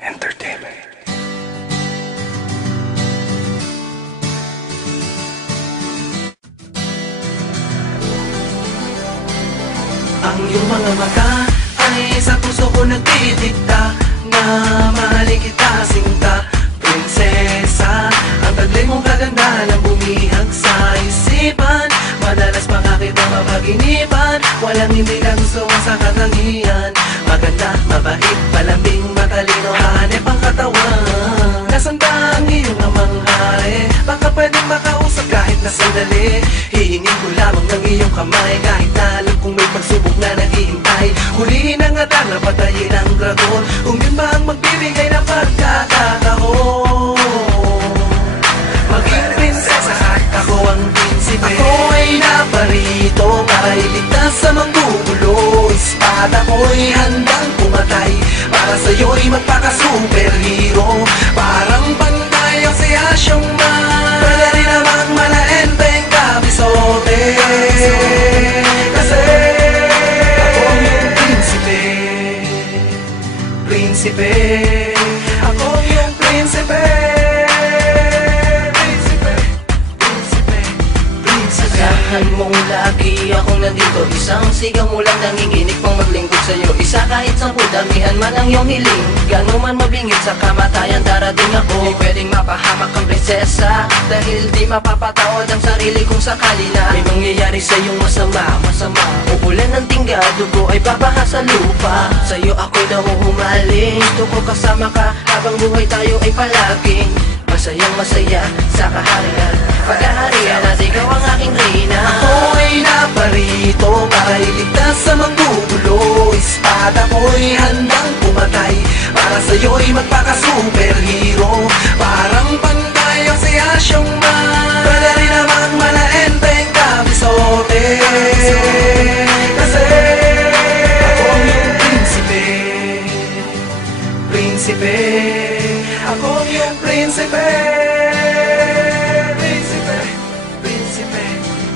Entertainment. Ang iyong mga mata ay sa puso ko nagdidikta na mahalin kita sinta, prinsesa. Ang taglay mong kagandahan ang bumihag sa isipan. Madalas pa nga kitang mapaginipan, walang hindi na gusto mo sa katangian. Maganda, mabait, palambing, matalino, hanep ang katawan. Nasaan ba ang iyong namang hari? Baka pwedeng makausap kahit na sandali. Hihingin ko lamang ng iyong kamay, kahit na alam kong may pagsubok na naghihintay. Hulihin ang atang na patayin ang dragon, kung yun ba ang magbibigay ng pagkakataon. Maging prinsesa at ako ang prinsipe. Ako ay naparito para iligtas sa manggugulo. Espada ko'y handang pumatay para sa'yo'y magpaka-superhero. Parang panday ang siyasyong man, pwede rin namang malaenteng kabisote. Kasi ako yung prinsipe, prinsipe. Ako yung prinsipe. Asahan mong lagi akong nandito, isang sigaw mo lang nanginginig pang maglingkod sa'yo. Isa kahit 10, damihan man ang iyong hiling. Gano'n man mabingit sa kamatayan, darating ako. Di pwedeng mapahamak ang prinsesa, dahil di mapapatawad ang sarili kung sakali na may mangyayari sa iyong masama. Uulan ng tingga, dugo ay babaha sa lupa. Sa'yo ako'y nahuhumaling, gusto ko kasama ka habang buhay tayo ay palaging masayang masaya sa kaharian, paghaharian at ikaw ang aking reyna. Ako ay naparito para iligtas sa manggugulo. Espada ko'y handang pumatay para sa'yo'y magpaka-superhero. Parang pantay ang siyasyong man, pwede rin namang malaenteng kabisote. Kasi ako yung prinsipe, prinsipe. Ako yung prinsipe, prinsipe, prinsipe,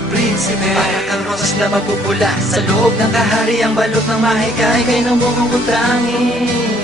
prinsipe. Para kang rosas na mapupula sa loob ng kahariang balot ng mahikay kay ng bumong kuntangin.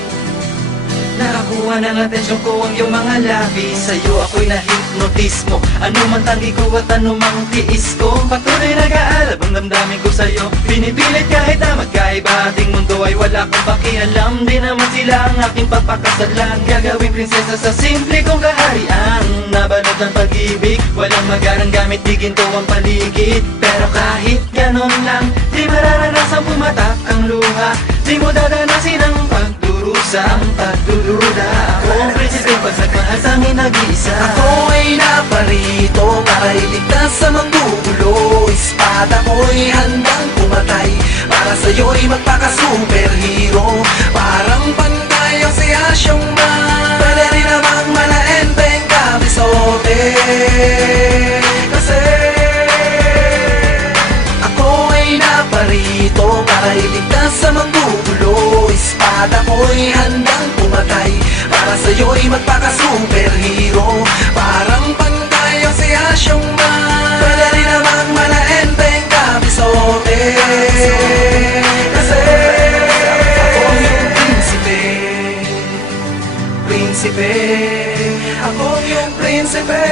Nakakuha ng atensyon ko ang iyong mga labi. Sa'yo ako'y nahipnotismo, ano man tanggi ko at ano mang tiis ko. Patuloy nag-aalab ang damdamin ko sa'yo. Pinipilit kahit na magkaiba ating mundo ay wala kong pakialam. Di naman sila ang aking papakasalan. Gagawing prinsesa sa simple kong kaharian. Nabalot ng pag-ibig, walang magarang gamit, di ginto ang paligid. Pero kahit ganon lang, di mararanasan pumatak ang luha. Di mo dadanasin ang pagdurusa, ang pagdududa. Ako ang prinsipe, pagsagmahal sa amin nag-iisa. Ako ay naparito para iligtas sa manggugulo. Espada ko'y handang pumatay para sa'yo'y magpaka-superhero. Parang pantay ang siyasyong man, pwede rin namang malaenteng kabisote. Kasi ako ay naparito para iligtas sa manggugulo. Espada ko'y handang pumatay para sa'yo'y magpaka-superhero. Parang pantay ang siyasyong man, pwede rin namang malaenteng kabisote. Kasi ako yung prinsipe, prinsipe. Ako yung prinsipe.